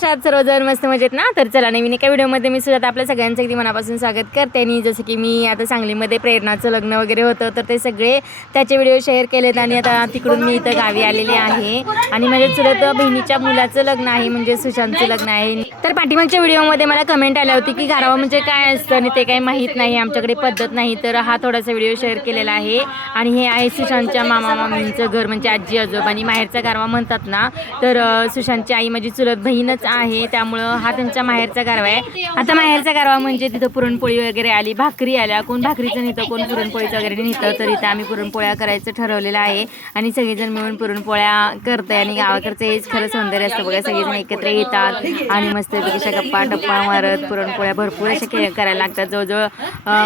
कशा आहात सर्वजण? मस्त मजेत ना? तर चला नवीन एका व्हिडिओमध्ये मी सुद्धा आपल्या सगळ्यांचं अगदी मनापासून स्वागत करते. आणि जसं की मी आता सांगलीमध्ये प्रेरणाचं लग्न वगैरे होतं तर ते सगळे त्याचे व्हिडिओ शेअर केलेत. आणि आता तिकडून मी इथं गावी आलेले आहे आणि माझ्या चुलत बहिणीच्या मुलाचं लग्न आहे, म्हणजे सुशांतचं लग्न आहे. तर पाठीमागच्या व्हिडिओमध्ये मला कमेंट आल्या होती की गारवा म्हणजे काय असतं आणि ते काही माहीत नाही, आमच्याकडे पद्धत नाही. तर हा थोडासा व्हिडिओ शेअर केलेला आहे. आणि हे आहे सुशांतच्या मामा मामींचं घर, म्हणजे आजी आजोबा. आणि माहेरचा गारवा म्हणतात ना, तर सुशांतची आई माझी चुलत बहीणच आहे, त्यामुळं हा त्यांच्या माहेरचा गारवा आहे. आता माहेरचा गारवा म्हणजे तिथं पुरणपोळी वगैरे आली, भाकरी आल्या, कोण भाकरीचं नेतं, कोण पुरणपोळीचं वगैरे नेतं. तर इथं आम्ही पुरणपोळ्या करायचं ठरवलेलं आहे आणि सगळेजण मिळून पुरणपोळ्या करतोय. आणि गावाकडचं हेच खरं सौंदर्य असतं बघा, सगळेजण एकत्र येतात आणि मस्त अशा गप्पा टप्पा मारत पुरणपोळ्या भरपूर अशा करायला लागतात. जवळजवळ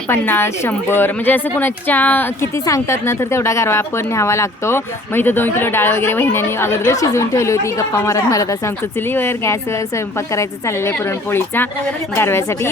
50-100 म्हणजे असं कुणाच्या किती सांगतात ना, तर तेवढा गारवा आपण न्यावा लागतो. मग इथं 2 किलो डाळ वगैरे वहिन्याने अगोदर शिजवून ठेवली होती. गप्पा मारत असं आमचं चुलीवर गॅसवर स्वयंपाक करायचं चाललेलं आहे पुरणपोळीचा गारव्यासाठी.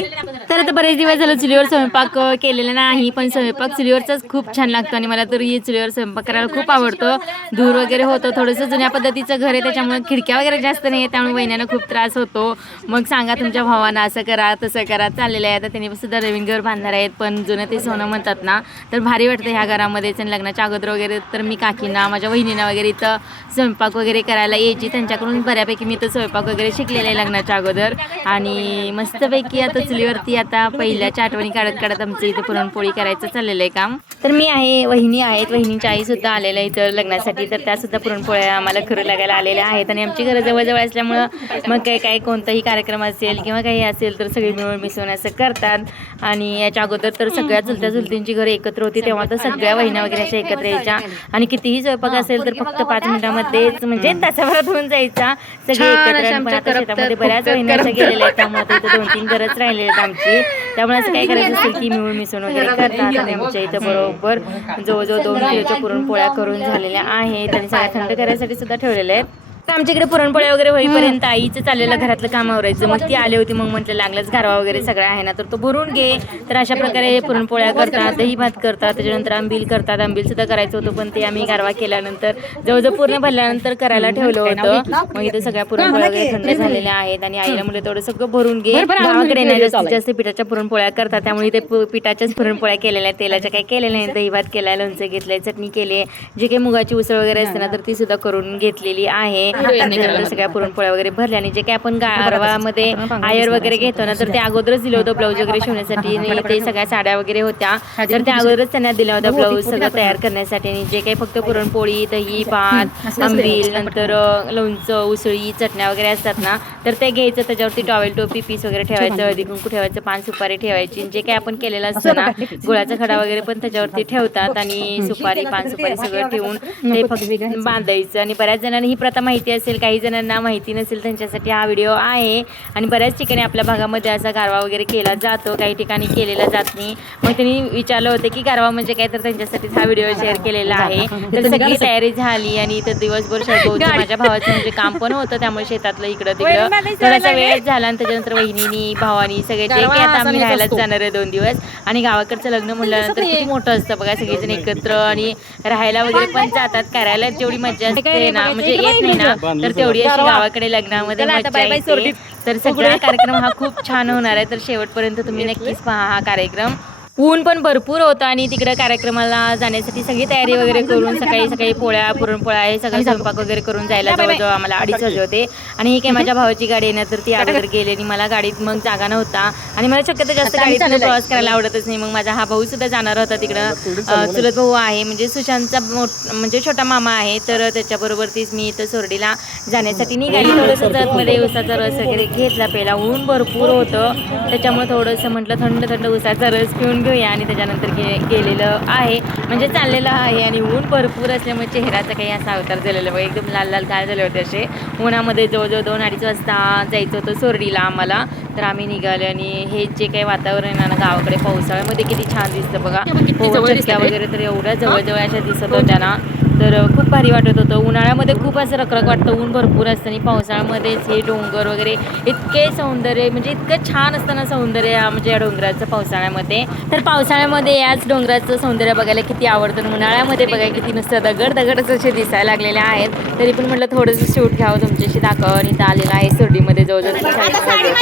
तर आता बरेच दिवस झालं चुलीवर स्वयंपाक केलेला नाही, पण स्वयंपाक चुलीवरचाच खूप छान लागतो. आणि मला तर ही चुलीवर स्वयंपाक करायला खूप आवडतं. धूर वगैरे होतं, थोडंसं जुन्या पद्धतीचं घर आहे त्याच्यामुळे खिडक्या वगैरे जास्त नाही आहे, त्यामुळे वहिन्यानं खूप त्रास होतो. मग सांगा तुमच्या भावांना असं करा तसं करा चाललेलं आहे. आता त्यांनी सुद्धा नवीन घर बांधणार आहेत, पण जुनं ते सोनं म्हणतात ना, तर भारी वाटतं ह्या घरामध्येच. आणि लग्नाच्या अगोदर वगैरे तर मी काकींना माझ्या वहिनींना वगैरे इथं स्वयंपाक वगैरे करायला यायची, त्यांच्याकडून बऱ्यापैकी मी तर स्वयंपाक वगैरे शिकलेला आहे लग्नाच्या अगोदर. आणि मस्तपैकी आता चुलीवरती आता पहिल्याच्या आठवणी काढत काढत आमचं इथे पुरणपोळी करायचं चाललेलं आहे काम. तर मी आहे, वहिनी आहेत, वहिनींच्या आईसुद्धा आलेल्या इथं लग्नासाठी, तर त्यासुद्धा पुरणपोळ्या आम्हाला करू लागायला आलेल्या आहेत. आणि आमची घरं जवळजवळ असल्यामुळं मग काही कोणताही कार्यक्रम असेल किंवा काही असेल तर सगळे मिळून मिसळून असं करतात. आणि याच्या अगोदर तर सगळ्या चुलत्या चुलतींची घरं एकत्र होती, तेव्हा तर सगळ्या वहिन्या वगैरे अशा एकत्र यायच्या. आणि कितीही स्वयंपाक असेल तर फक्त 5 मिनिटामध्येच म्हणजे तासाभरात होऊन जायचा सगळे एकत्र. पण आता शेतामध्ये बऱ्याच वहिन्या गेलेल्या आहेत, त्यामुळे इथं 2-3 घरच राहिलेले आहेत आमची, त्यामुळे असं काय करायचं असेल की मिळून मिसळून वगैरे करतात. आणि आमच्या इथं बरोबर जवळजवळ 2 किलोच्या पुरणपोळ्या करून झालेल्या आहेत आणि सगळ्या थंड करायसाठी सुद्धा ठेवलेल्या आहेत. तर आमच्याकडे पुरणपोळ्या वगैरे होईपर्यंत आईचं चाललेलं घरातलं काम आवरायचं. मग ती आली होती, मग म्हटलं लागलंच गारवा वगैरे सगळं आहे ना, तर तो भरून घे. तर अशा प्रकारे पुरणपोळ्या करतात, दही भात करतात, त्याच्यानंतर आंबील करतात. आंबील सुद्धा करायचं होतं, पण ते आम्ही गारवा केल्यानंतर जवळजवळ पूर्ण भरल्यानंतर करायला ठेवलं होतं. मग इथं सगळ्या पुरणपोळ्या वगैरे थंड झालेल्या आहेत. आणि आईला मुलं तेवढं सगळं भरून घे. गावाकडे नाही जास्तीत जास्त पिठाच्या पुरणपोळ्या करतात, त्यामुळे इथे पिठाच्याच पुरणपोळ्या केलेल्या, तेलाच्या काही केलेल्या नाही. दही भात केलाय, लोणचं घेतलंय, चटणी केली, जे काही मुगाची उसळ वगैरे असते ना, तर ती सुद्धा करून घेतलेली आहे. सगळ्या पुरणपोळ्या वगैरे भरल्या. आणि जे काही आपण गारवामध्ये आयर वगैरे घेतो ना, तर ते अगोदरच दिलं होतं ब्लाऊज वगैरे शिवण्यासाठी. आणि ते सगळ्या साड्या वगैरे होत्या, तर त्या अगोदरच त्यांना दिल्या होत्या ब्लाऊज सगळं तयार करण्यासाठी. आणि जे काही फक्त पुरणपोळी, दही भात, आंबील, नंतर लोणचं, उसळी, चटण्या वगैरे असतात ना, तर ते घ्यायचं, त्याच्यावरती टॉवेल टोपी पीस वगैरे ठेवायचं, हळदी कुंकू ठेवायचं, पान सुपारी ठेवायची. जे काही आपण केलेलं असतं ना, गुळाचा खडा वगैरे पण त्याच्यावरती ठेवतात. आणि सुपारी, पान सुपारी सगळं ठेवून ते फक्त बांधायचं. आणि बऱ्याच जणांना ही प्रथा माहिती असेल, काही जणांना माहिती नसेल, त्यांच्यासाठी हा व्हिडिओ आहे. आणि बऱ्याच ठिकाणी आपल्या भागामध्ये असा गारवा वगैरे केला जातो, काही ठिकाणी केलेला जात नाही. मग त्यांनी विचारलं होतं की गारवा म्हणजे काय, तर त्यांच्यासाठीच हा व्हिडिओ शेअर केलेला आहे. तर सगळी तयारी झाली आणि इथं दिवसभर शेतात माझ्या भावाचं म्हणजे काम पण होतं, त्यामुळे शेतातलं इकडं तिकडं थोडासा वेळ झाला. आणि त्याच्यानंतर वहिनीनी, भावानी सगळे जे की आता आम्ही राहायलाच जाणार आहे 2 दिवस. आणि गावाकडचं लग्न म्हटल्यानंतर किती मोठं असतं बघा, सगळेजण एकत्र आणि राहायला वगैरे पण जातात. करायला जेवढी मज्जा असते ना, म्हणजे येत नाही ना, तर तेवढी अशी गावाकडे लग्नामध्ये मज्जा येते. तर सगळा कार्यक्रम हा खूप छान होणार आहे, तर शेवटपर्यंत तुम्ही नक्कीच पहा हा कार्यक्रम. ऊन पण भरपूर होतं आणि तिकडे कार्यक्रमाला जाण्यासाठी सगळी तयारी वगैरे करून सकाळी पोळ्या, पुरणपोळ्या हे सगळं स्वयंपाक वगैरे करून जायला जवळजवळ आम्हाला 2:30 वाजले होते. आणि ही काय माझ्या भावाची गाडी आहे ना, तर ती अगोदर गेली आणि मला गाडीत मग जागा नव्हता. आणि मला शक्यतो जास्त गाडीत प्रवास करायला आवडतच नाही. मग माझा हा भाऊ सुद्धा जाणार होता तिकडं, चुलत भाऊ आहे, म्हणजे सुशांतचा म्हणजे छोटा मामा आहे, तर त्याच्याबरोबर तीच मी इथं सोरडीला जाण्यासाठी निघाली. थोडंसं जतमध्ये उसाचा रस वगैरे घेतला पहिला, ऊन भरपूर होतं त्याच्यामुळे थोडंसं म्हटलं थंड उसाचा रस पिऊन घेऊया. आणि त्याच्यानंतर गेलेलं आहे, म्हणजे चाललेलं आहे. आणि ऊन भरपूर असल्यामुळे चेहऱ्याचा काही असा अवतार झालेला बघा, एकदम लाल लाल काय झाले होते असे. उन्हामध्ये जवळजवळ 2-2:30 वाजता जायचं होतं सोरडीला आम्हाला. तर आम्ही निघालो आणि हे जे काही वातावरण आहे ना गावाकडे पावसाळ्यामध्ये किती छान दिसतं बघा. चटक्या वगैरे तर एवढ्या जवळजवळ अशा दिसत होत्या ना, तर खूप भारी वाटत होतं. उन्हाळ्यामध्ये खूप असं रखरख वाटतं, ऊन भरपूर असतं आणि पावसाळ्यामध्येच हे डोंगर वगैरे इतके सौंदर्य, म्हणजे इतकं छान असतं ना सौंदर्य म्हणजे या डोंगराचं पावसाळ्यामध्ये. तर पावसाळ्यामध्ये याच डोंगराचं सौंदर्य बघायला किती आवडतं. उन्हाळ्यामध्ये बघा किती नुसतं दगडच असे दिसायला लागलेले आहेत. तरी पण म्हटलं थोडंसं शूट घ्यावं तुमच्याशी दाखवावं. आणि इथं आलेलं आहे शिर्डीमध्ये जवळजवळ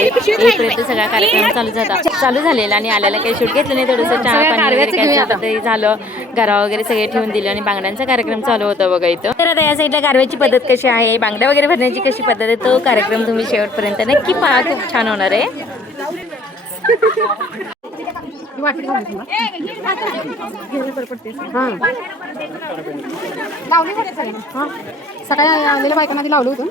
1:30 सगळा कार्यक्रम चालू झालेला आणि आल्याला काही शूट घेतलं नाही. थोडंसं चहा पाणी वगैरे काय ते झालं, गारवा वगैरे सगळे ठेवून दिले आणि बांगड्यांचा कार्यक्रम चालू होता बघा इथं. तर आता या साईडला गारव्याची पद्धत कशी आहे, बांगड्या वगैरे भरण्याची कशी पद्धत आहे, तो कार्यक्रम तुम्ही शेवटपर्यंत नक्की पहा, खूप छान होणार आहे. सकाळी आलेल्या बायकांना आधी लावलं होतं.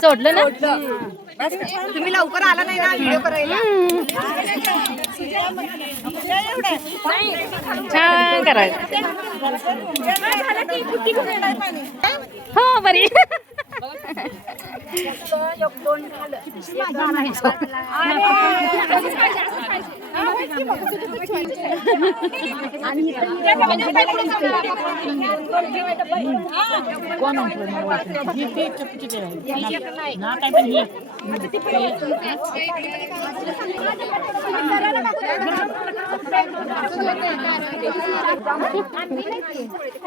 जोडलं ना तुम्ही लवकर आला नाही ना व्हिडिओ करायला. छान करायचं. हो बरी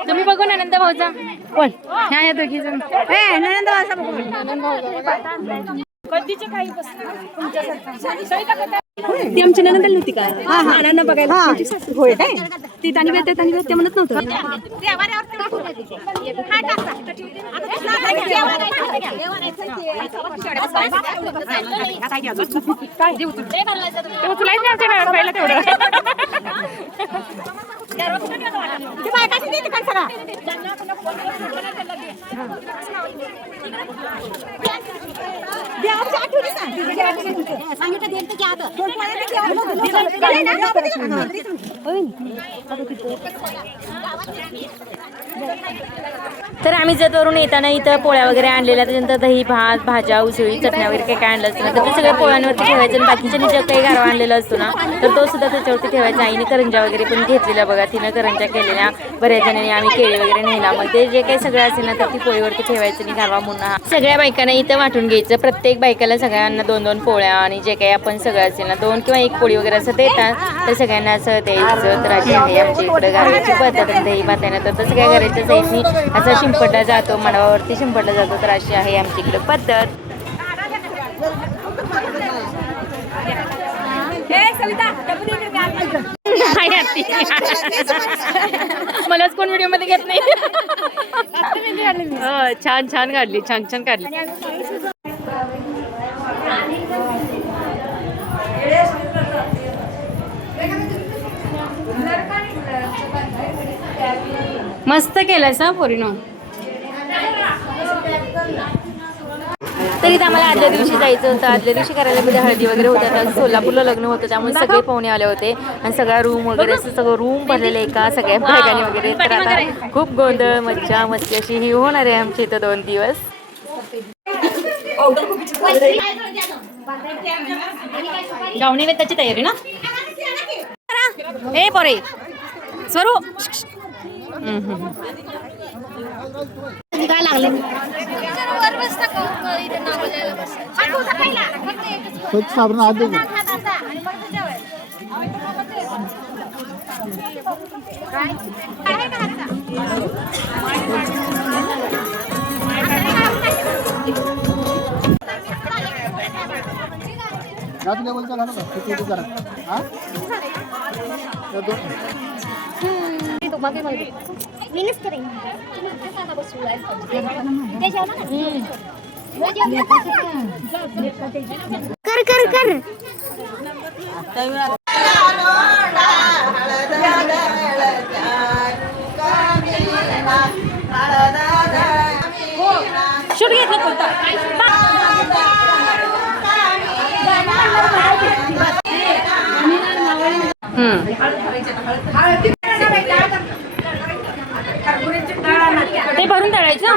तुम्ही बघू ना नंद भाऊचा कोण ह्या या दोघी जण नंद असा ती आमची ननंद नव्हती काय? नानांना बघायला होय काय? ती तानी ते म्हणत नव्हतं. तर आम्ही जतवरून येताना इथं पोळ्या वगैरे आणलेल्या, त्याच्यानंतर दही भात भाज्या उसळी चटण्या वगैरे काय आणलं असतं ना, तर ते सगळं पोळ्यांवरती ठेवायचं आणि बाकीच्या जे काही गारवा आणलेला असतो ना तर तो सुद्धा त्याच्यावरती ठेवायचा. आईने करंजा वगैरे पण घेतलेल्या बघा, तिनं करंजा केलेल्या, बऱ्याच जणांनी आम्ही केळी वगैरे नेला. मग ते जे काही सगळं असेल ना तर ती पोळीवरती ठेवायचं आणि गारवा म्हणून सगळ्या बायकांना इथं वाटून घ्यायचं. प्रत्येक बायकाला सगळ्यांना 2-2 पोळ्या आणि जे काही आपण सगळं असेल ना 2 किंवा 1 पोळी वगैरे असं देतात, तर सगळ्यांना असं द्यायचं. तर अशी आहे आमची इकडं गारव्याची पद्धत. दही भात आहे ना तर तसं काय घराच्या साईडनी असा शिंपडला जातो, मनावावरती शिंपडला जातो. तर अशी आहे आमची इकडं पद्धत. मलाच कोण व्हिडिओ मध्ये घेत नाही. छान छान काढली, छान छान काढली. मस्त केलंस हा पोरीनो. तरी आम्हाला आदल्या दिवशी जायचं होतं. आदल्या दिवशी करायला म्हणजे हळदी वगैरे होत्या. तर सोलापूरला लग्न होतं त्यामुळे सगळे पाहुणे आले होते आणि सगळा रूम वगैरे असं सगळं रूम भरलेलं एका सगळ्या बायकांनी वगैरे. तर आता खूप गोंधळ मज्जा मस्ती अशी ही होणार आहे आमची इथं 2 दिवस. जाऊन त्याची तयारी ना ए पोरे स्वरू काय लागले साबण हात दे. रात लेवलचा झाला का किती जरा हां मीनच करेन साधा बसू आहे कर कर कर शूट घेतलं कोणता ते भरून तळायचं.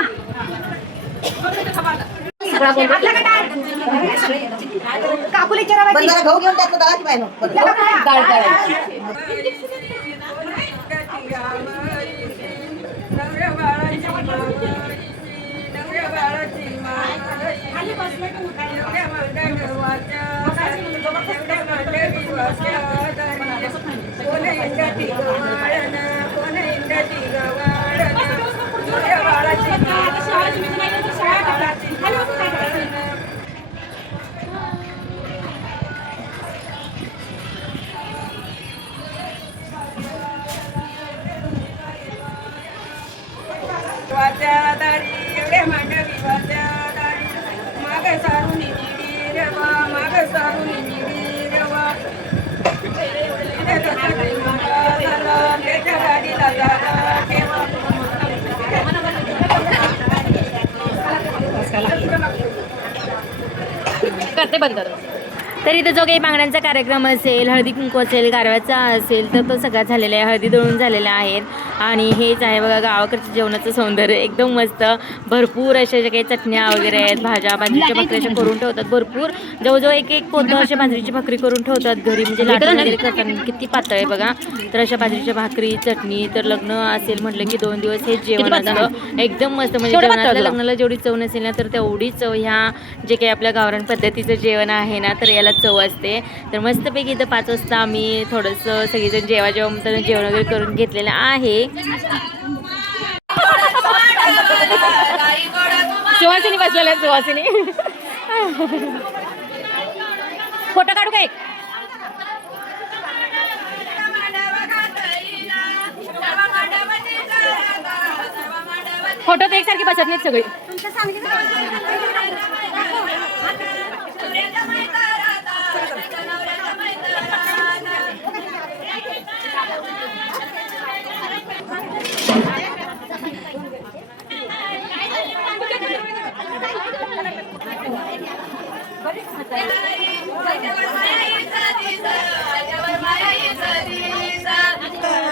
गहू घेऊन त्यातलं दळाची पाहिजे डाळ करायची. करते बंद कर. तर इथं जो काही बांगड्यांचा कार्यक्रम असेल, हळदी कुंकू असेल, गारव्याचा असेल, तर तो सगळा झालेला आहे. हळदी दळून झालेल्या आहेत आणि हेच आहे बघा गावाकडच्या जेवणाचं सौंदर्य. एकदम मस्त. भरपूर अशा ज्या काही चटण्या वगैरे आहेत, भाज्या बाजरीच्या भाकरी अशा करून ठेवतात. भरपूर जवळजवळ एक एक पोतं अशा बाजरीची भाकरी करून ठेवतात घरी, म्हणजे लाटून वगैरे करतात. किती पातळ आहे बघा. तर अशा बाजरीच्या भाकरी, चटणी. तर लग्न असेल म्हटलं की 2 दिवस हे जेवण असतं. एकदम मस्त. म्हणजे जेवणाला लग्नाला जेवढी चव नसेल ना, तर तेवढीच चव ह्या जे काही आपल्या गावरान पद्धतीचं जेवण आहे ना, तर याला चव असते. तर मस्तपैकी इथं 5 वाजता आम्ही थोडंसं सगळेजण जेव्हा म्हणताना जेवण वगैरे करून घेतलेलं आहे. सुवासिनी बसलेल्या सुवासिनी. फोटो काढू का एक? फोटो तर एकसारखी बसत नाहीत सगळे.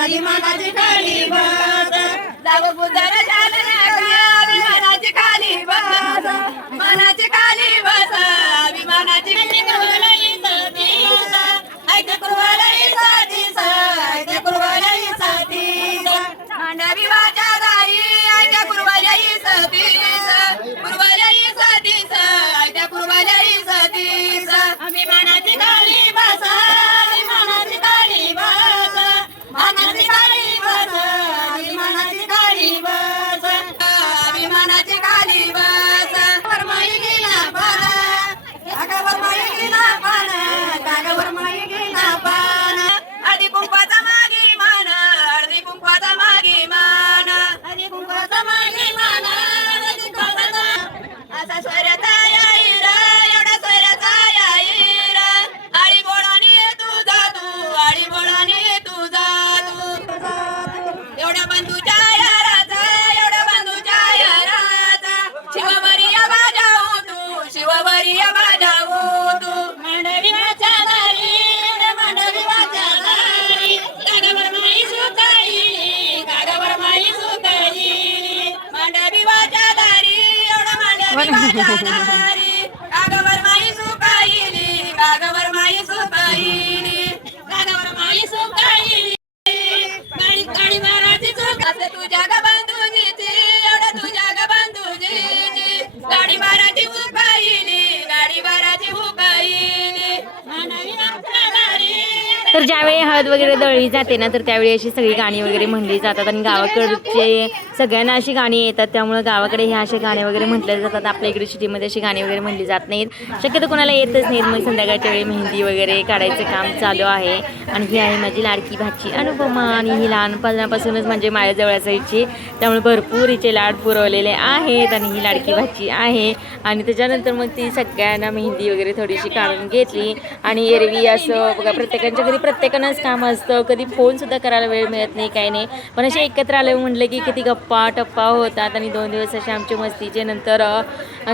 अभिमानाची खाली बस जाग बुजार अभिमानाची खाली बस मनाची खाली बस अभिमानाची कुरवालाई साथी कुरवालाई साथी मांडवी वाच्या दारी आयत्या कुरवालाई साथी कुरवालाई साथी आयत्या कुरवालाई साथी अभिमानाची खाली बस अभिमानाची खाली बस मनाची खाली बस अभिमानाची खाली बस अभिमानाची खाली बस वरमाई गेला पान कागावर माई गेला पान कागावर माई गेला पान हळदी कुंकवाचा मागे मान हळदी कुंकवाचा मागे मान हळदी कुंकवाचा मागे मान हळदी कुंकवाचा असा स्वराचा याईर एवढा स्वराचा याईर आळी बोळानी तुझा तू आळी बोळानी तुझा एवढ्या बंधूच्या याराचा एवढ्या बंधूच्या याराचा शिवबरिया बाजाऊ तू शिवबरिया बाजाऊ तू मांडवी वाच्या दारी मांडवी वाच्या दारी कागावर माई सुकाईली कागावर माई सुकाईली मांडवी वाच्या दारी एवढा मांडवी वाच्या दारी कागावर माई सुकाईली कागावर माई सुकाईली कागावर माई सुकाईली गाडी मारायची चूक असं तुझ्या ग बंधुजीची एवढं तुझ्या ग बंधुजीची गाडी मारायची हुकाईली गाडी मारायची हुकाईली मानवी आमच्या दारी तर ज्या ज्यावेळी हळद वगैरे दळली जाते ना तर त्यावेळी अशी सगळी गाणी वगैरे म्हणली जातात आणि गावाकडचे सगळ्यांना अशी गाणी येतात, त्यामुळे गावाकडे हे असे गाणे वगैरे म्हटले जातात. आपल्या इकडे सिटीमध्ये अशी गाणी वगैरे म्हणली जात नाहीत, शक्यतो कोणाला येतच नाहीत. मग संध्याकाळच्या वेळी मेहंदी वगैरे काढायचं काम चालू आहे. आणि ही आहे माझी लाडकी भाची अनुपमा आणि ही लहानपणापासूनच म्हणजे माझ्याजवळ असायची, त्यामुळे भरपूर हिचे लाड पुरवलेले आहेत आणि ही लाडकी भाची आहे. आणि त्याच्यानंतर मग ती सगळ्यांना मेहंदी वगैरे थोडीशी काढून घेतली. आणि एरवी असं बघा प्रत्येकाच्या घरी प्रत्येकानंच काम असतं, कधी फोनसुद्धा करायला वेळ मिळत नाही, काही नाही. पण असे एकत्र आले म्हटलं की किती गप्पा टप्पा होतात. आणि 2 दिवस असे आमचे मस्तीचे. नंतर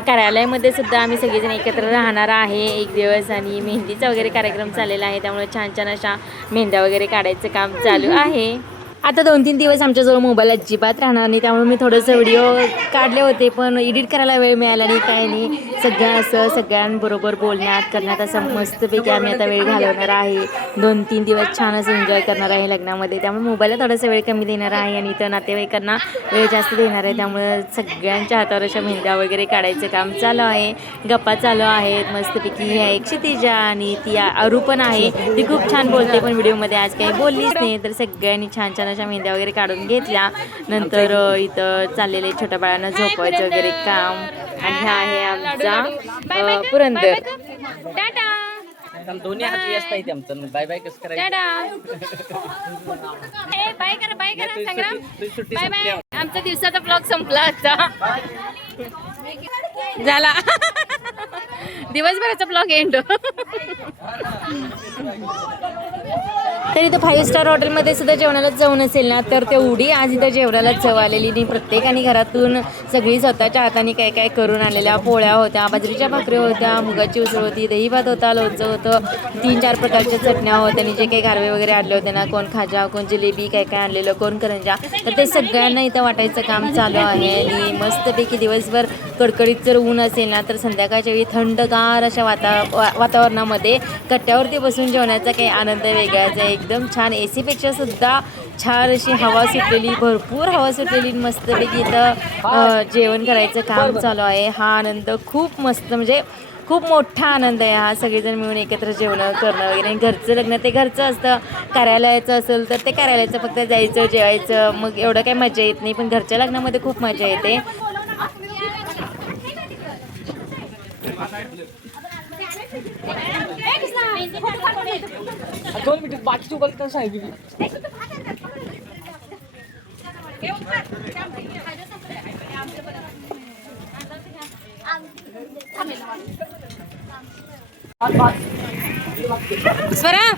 कार्यालयामध्ये सुद्धा आम्ही सगळेजण एकत्र राहणार आहे 1 दिवस. आणि मेहंदीचा वगैरे कार्यक्रम चाललेला आहे, त्यामुळे छान छान अशा मेहंद्या वगैरे काढायचं काम चालू आहे. आता 2-3 दिवस आमच्याजवळ मोबाईल अजिबात राहणार नाही, त्यामुळे मी थोडंसं व्हिडिओ काढले होते, पण एडिट करायला वेळ मिळाला नाही, काय नाही. सगळ्यांबरोबर बोलण्यात करण्यात असं मस्तपैकी आम्ही आता वेळ घालवणार आहे. 2-3 दिवस छान असं एन्जॉय करणार आहे लग्नामध्ये, त्यामुळे मोबाईलला थोडासा वेळ कमी देणार आहे. आणि इथं नातेवाईकांना वेळ जास्त देणार आहे, त्यामुळे सगळ्यांच्या हातावर अशा मेहंद्या वगैरे काढायचं काम चालू आहे. गप्पा चालू आहेत मस्तपैकी. ही आहे क्षितिजा आणि ती अरू पण आहे, ती खूप छान बोलते, पण व्हिडिओमध्ये आज काही बोललीच नाही. तर सगळ्यांनी छान छान अशा मेहंद्या वगैरे काढून घेतल्या. नंतर इथं चाललेले छोट्या बाळांना झोपवायचं वगैरे काम. आणि हा आहे आमचा पुरंदर. दोन्ही हात व्यस्त आहेत आमचं. बाय बाय कसं करायचं? बाय करा संग्राम, बाय बाय. आमचा दिवसाचा ब्लॉग संपला आता झाला. दिवसभराचा ब्लॉग एंड. तर इथं 5 स्टार हॉटेलमध्ये सुद्धा जेवणाला जाऊन असेल ना, तर तेवढी आज इथं जेवणाला चव आलेली नाही. प्रत्येकाने घरातून सगळी स्वतःच्या हाताने काय काय करून आलेल्या पोळ्या होत्या, बाजरीच्या भाकरी होत्या, मुगाची उसळ होती, दही भात होता, लोणचं होतं, 3-4 प्रकारच्या चटण्या होत्या. आणि जे काही गारवे वगैरे आणले होते ना, कोण खाजा, कोण जिलेबी, काय काय आणलेलं, कोण करंजा, तर ते सगळ्यांना इथं वाटायचं काम चालू आहे. आणि मस्तपैकी दिवसभर कडकडीत जर ऊन असेल ना, तर संध्याकाळच्या वेळी थंडगार अशा वातावरणामध्ये कट्ट्यावरती बसून जेवण्याचा काही आनंद वेगळाच आहे. एकदम छान, एसीपेक्षा सुद्धा छान अशी हवा सुटलेली, भरपूर हवा सुटलेली, मस्तपैकी इथं जेवण करायचं काम चालू आहे. हा आनंद खूप मस्त, म्हणजे खूप मोठा आनंद आहे हा. सगळेजण मिळून एकत्र जेवणं करणं वगैरे. आणि घरचं लग्न ते घरचं असतं, कार्यालयाचं असेल तर ते कार्यालयाचं फक्त जायचं जेवायचं, मग एवढं काही मजा येत नाही. पण घरच्या लग्नामध्ये खूप मजा येते. दोन मिनिट बाकीची उभारली सांगितली. स्वरा.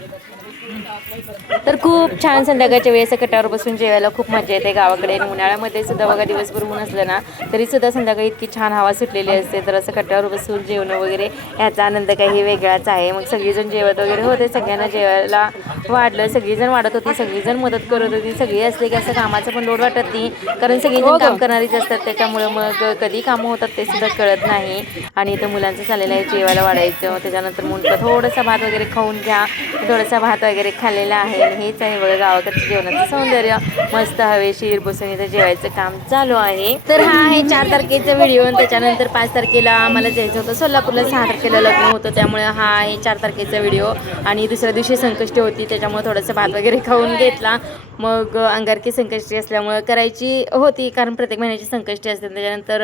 तर खूप छान संध्याकाळच्या वेळेस कट्यावर बसून जेवायला खूप मजा येते गावाकडे. आणि उन्हाळ्यामध्ये सुद्धा बघा दिवसभर ऊन असलं ना तरी सुद्धा संध्याकाळी इतकी छान हवा सुटलेली असते. तर असं कट्यावर बसून जेवणं वगैरे याचा आनंद काही वेगळाच आहे. मग सगळीजण जेवत वगैरे होते, सगळ्यांना जेवायला वाढलं, सगळीजण वाढत होती, सगळीजण मदत करत होती. सगळी असले की असं कामाचं पण लोड वाटत नाही, कारण सगळीजण काम करणारीच असतात, त्याच्यामुळं मग कधी कामं होतात ते सुद्धा कळत नाही. आणि इथं मुलांचं चाललेलं आहे जेवायला वाढायचं. त्याच्यानंतर मुलं थोडासा भात वगैरे खाऊन घ्या, थोडासा भात वगैरे खाल्लेला आहे. आणि हेच आहे बघा गावाकडचं जेवणाचं सौंदर्य. मस्त हवेशीर बसून इथं जेवायचं काम चालू आहे. तर हा आहे 4 तारखेचा व्हिडिओ. त्याच्यानंतर 5 तारखेला आम्हाला जायचं होतं सोलापूरला, 6 तारखेला लग्न होतं, त्यामुळे हा आहे 4 तारखेचा व्हिडिओ. आणि दुसऱ्या दिवशी संकष्टी होती, त्याच्यामुळे थोडंसं भात वगैरे खाऊन घेतला. मग अंगारकी संकष्टी असल्यामुळं करायची होती, कारण प्रत्येक महिन्याची संकष्टी असते. त्याच्यानंतर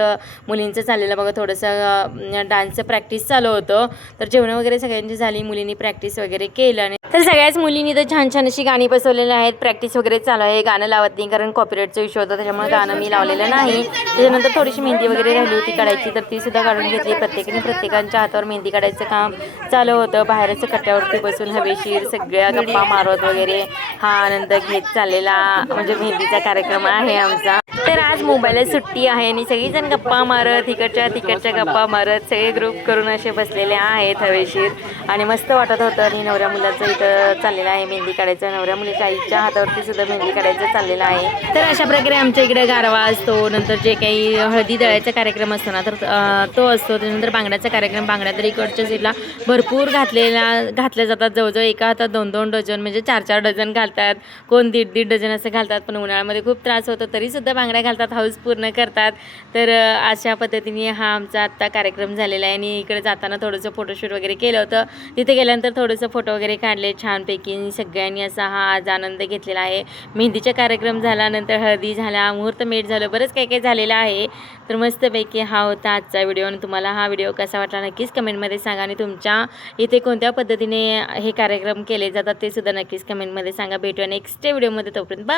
मुलींचं चाललेलं बघा थोडंसं डान्सचं प्रॅक्टिस चालू होतं. तर जेवणं वगैरे सगळ्यांची झाली, मुलींनी प्रॅक्टिस वगैरे केलं. आणि तर सगळ्याच मुलींनी तर छान छान अशी गाणी बसवलेली आहेत. प्रॅक्टिस वगैरे चालू आहे. गाणं लावत नाही कारण कॉपीराईटचा इश्यू होता, त्याच्यामुळे गाणं मी लावलेलं नाही. त्याच्यानंतर थोडीशी मेहंदी वगैरे राहिली होती काढायची, तर ती सुद्धा काढून घेतली. प्रत्येकाच्या हातावर मेहंदी काढायचं काम चालू होतं. बाहेरच कट्ट्यावरती बसून हवेशीर सगळ्या गप्पा मारत वगैरे हा आनंद घेत चाललेला म्हणजे मेहंदीचा कार्यक्रम आहे आमचा. तर आज मोबाईलला सुट्टी आहे आणि सगळीजण गप्पा मारत तिकडच्या गप्पा मारत सगळे ग्रुप करून असे बसलेले आहेत हवेशीर. आणि मस्त वाटत होतं. आणि नवऱ्या मुलाचं इथं चाललेलं आहे मेहंदी काढायचं, नवऱ्या मुलीच्या आईच्या हातावरती सुद्धा मेहंदी काढायचं चाललेलं आहे. तर अशा प्रकारे आमच्या इकडे गारवा असतो. नंतर जे काही हळदी दळायचा कार्यक्रम असतो ना तर तो असतो. त्यानंतर बांगड्याचा कार्यक्रम, बांगड्या तरी इकडच्या साईडला भरपूर घातल्या जातात. जवळजवळ एका हातात 2-2 डझन म्हणजे 4-4 डझन घालतात, कोण 1.5-1.5 डझन असं घालतात. पण उन्हाळ्यामध्ये खूप त्रास होतो, तरीसुद्धा बांगड्या साड्या घालतात, हाऊस पूर्ण करतात. तर अशा पद्धतीने हा आमचा आत्ता कार्यक्रम झालेला आहे. आणि इकडे जाताना थोडंसं फोटोशूट वगैरे केलं होतं. तिथे गेल्यानंतर थोडंसं फोटो वगैरे काढले छानपैकी. सगळ्यांनी असा हा आज आनंद घेतलेला आहे. मेहंदीचा कार्यक्रम झाला, नंतर हळदी झाला, मुहूर्तमेढ झालं, बरंच काही काही झालेलं आहे. तर मस्तपैकी हा होता आजचा व्हिडिओ. आणि तुम्हाला हा व्हिडिओ कसा वाटला नक्कीच कमेंटमध्ये सांगा. आणि तुमच्या इथे कोणत्या पद्धतीने हे कार्यक्रम केले जातात ते सुद्धा नक्कीच कमेंटमध्ये सांगा. भेटूया नेक्स्ट व्हिडिओमध्ये. तोपर्यंत बाय.